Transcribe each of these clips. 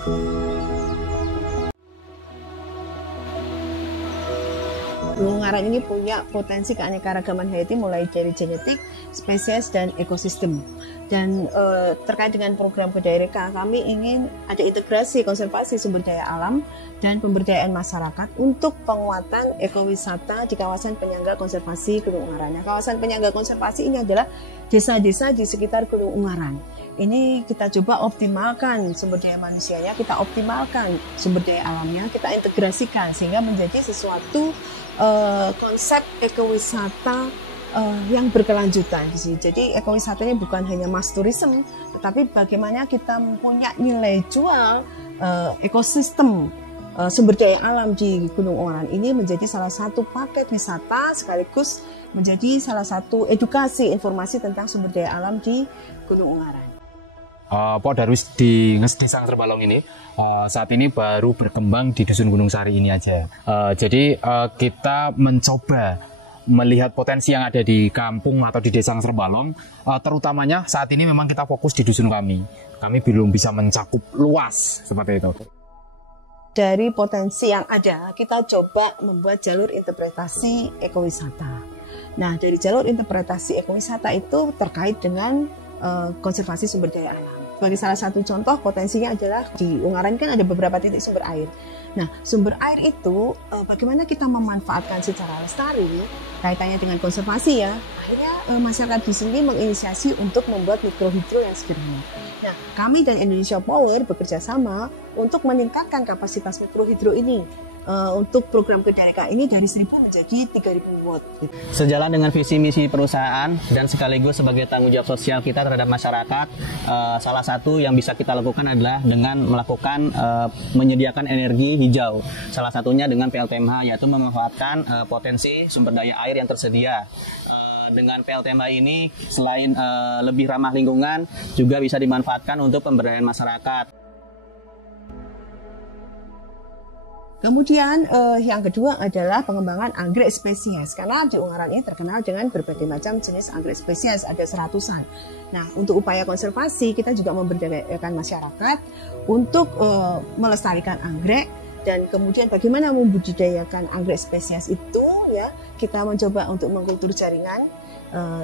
Gunung Ungaran ini punya potensi keanekaragaman hayati mulai dari genetik, spesies, dan ekosistem. Dan terkait dengan program Kedaireka, kami ingin ada integrasi konservasi sumber daya alam dan pemberdayaan masyarakat untuk penguatan ekowisata di kawasan penyangga konservasi Gunung Ungaran. Nah, kawasan penyangga konservasi ini adalah desa-desa di sekitar Gunung Ungaran. Ini kita coba optimalkan sumber daya manusianya, kita optimalkan sumber daya alamnya, kita integrasikan sehingga menjadi sesuatu konsep ekowisata yang berkelanjutan di sini. Jadi ekowisatanya bukan hanya mass tourism, tetapi bagaimana kita mempunyai nilai jual ekosistem sumber daya alam di Gunung Ungaran ini menjadi salah satu paket wisata sekaligus menjadi salah satu edukasi informasi tentang sumber daya alam di Gunung Ungaran. Pok Darwis di Desa Terbalong ini saat ini baru berkembang di Dusun Gunung Sari ini aja. Jadi kita mencoba melihat potensi yang ada di kampung atau di Desa Terbalong, terutamanya saat ini memang kita fokus di dusun kami. Kami belum bisa mencakup luas seperti itu. Dari potensi yang ada, kita coba membuat jalur interpretasi ekowisata. Nah, dari jalur interpretasi ekowisata itu terkait dengan konservasi sumber daya alam. Sebagai salah satu contoh, potensinya adalah di Ungaran kan ada beberapa titik sumber air. Nah, sumber air itu bagaimana kita memanfaatkan secara lestari, kaitannya dengan konservasi ya. Akhirnya masyarakat di sini menginisiasi untuk membuat mikrohidro yang sederhana. Nah, kami dan Indonesia Power bekerja sama untuk meningkatkan kapasitas mikrohidro ini. Untuk program Kedaireka ini dari 1000 menjadi 3000 watt. Sejalan dengan visi misi perusahaan dan sekaligus sebagai tanggung jawab sosial kita terhadap masyarakat, salah satu yang bisa kita lakukan adalah dengan melakukan menyediakan energi hijau. Salah satunya dengan PLTMH, yaitu memanfaatkan potensi sumber daya air yang tersedia. Dengan PLTMH ini selain lebih ramah lingkungan, juga bisa dimanfaatkan untuk pemberdayaan masyarakat. Kemudian yang kedua adalah pengembangan anggrek spesies, karena di Ungaran ini terkenal dengan berbagai macam jenis anggrek spesies, ada seratusan. Nah, untuk upaya konservasi kita juga memberdayakan masyarakat untuk melestarikan anggrek, dan kemudian bagaimana membudidayakan anggrek spesies itu ya, kita mencoba untuk mengkultur jaringan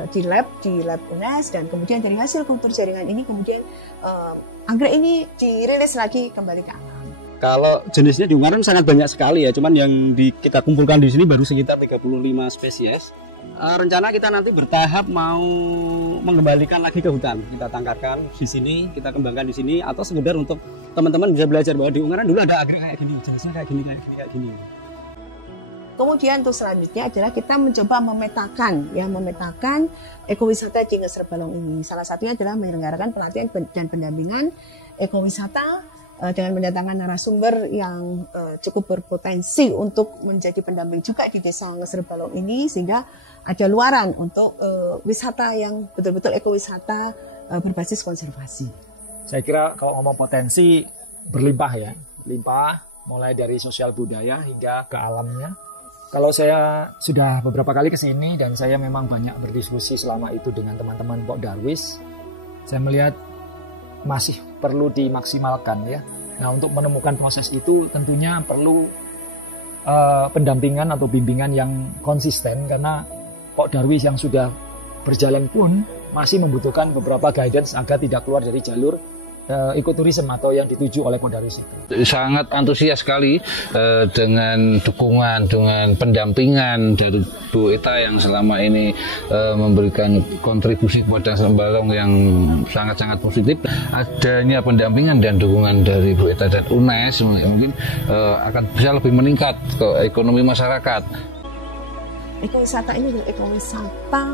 di lab UNES, dan kemudian dari hasil kultur jaringan ini kemudian anggrek ini dirilis lagi kembali ke alam. Kalau jenisnya di Ungaran sangat banyak sekali ya, cuman yang kita kumpulkan di sini baru sekitar 35 spesies. Rencana kita nanti bertahap mau mengembalikan lagi ke hutan. Kita tangkarkan di sini, kita kembangkan di sini, atau sekedar untuk teman-teman bisa belajar bahwa di Ungaran dulu ada anggrek kayak gini, jenisnya kayak gini, kayak gini, kayak gini. Kemudian untuk selanjutnya adalah kita mencoba memetakan ekowisata di Terbalong ini. Salah satunya adalah menyelenggarakan pelatihan dan pendampingan ekowisata dengan mendatangkan narasumber yang cukup berpotensi untuk menjadi pendamping juga di Desa Terbalong ini, sehingga ada luaran untuk wisata yang betul-betul ekowisata berbasis konservasi. Saya kira kalau ngomong potensi berlimpah ya, limpah mulai dari sosial budaya hingga ke alamnya. Kalau saya sudah beberapa kali ke sini dan saya memang banyak berdiskusi selama itu dengan teman-teman Pok Darwis, saya melihat masih perlu dimaksimalkan ya. Nah, untuk menemukan proses itu tentunya perlu pendampingan atau bimbingan yang konsisten, karena Pok Darwis yang sudah berjalan pun masih membutuhkan beberapa guidance agar tidak keluar dari jalur ekoturisme atau yang dituju oleh Pok Darwis itu. Sangat antusias sekali dengan dukungan, dengan pendampingan dari Bu Eta yang selama ini memberikan kontribusi kepada Terbalong yang sangat-sangat positif. Adanya pendampingan dan dukungan dari Bu Eta dan UNES mungkin akan bisa lebih meningkat ke ekonomi masyarakat. Ekowisata ini adalah ekowisata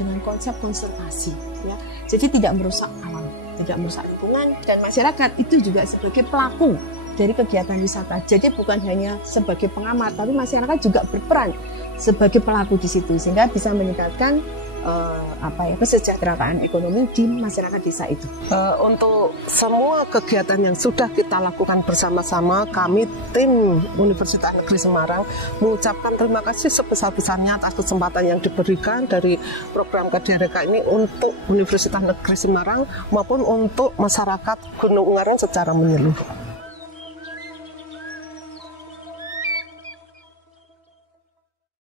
dengan konsep konservasi, ya. Jadi tidak merusak alam, tidak merusak lingkungan, dan masyarakat itu juga sebagai pelaku dari kegiatan wisata. Jadi bukan hanya sebagai pengamat, tapi masyarakat juga berperan sebagai pelaku di situ, sehingga bisa meningkatkan kesejahteraan ekonomi di masyarakat desa itu. Untuk semua kegiatan yang sudah kita lakukan bersama-sama, kami tim Universitas Negeri Semarang mengucapkan terima kasih sebesar-besarnya atas kesempatan yang diberikan dari program Kedaireka ini untuk Universitas Negeri Semarang maupun untuk masyarakat Gunung Ungaran secara menyeluruh.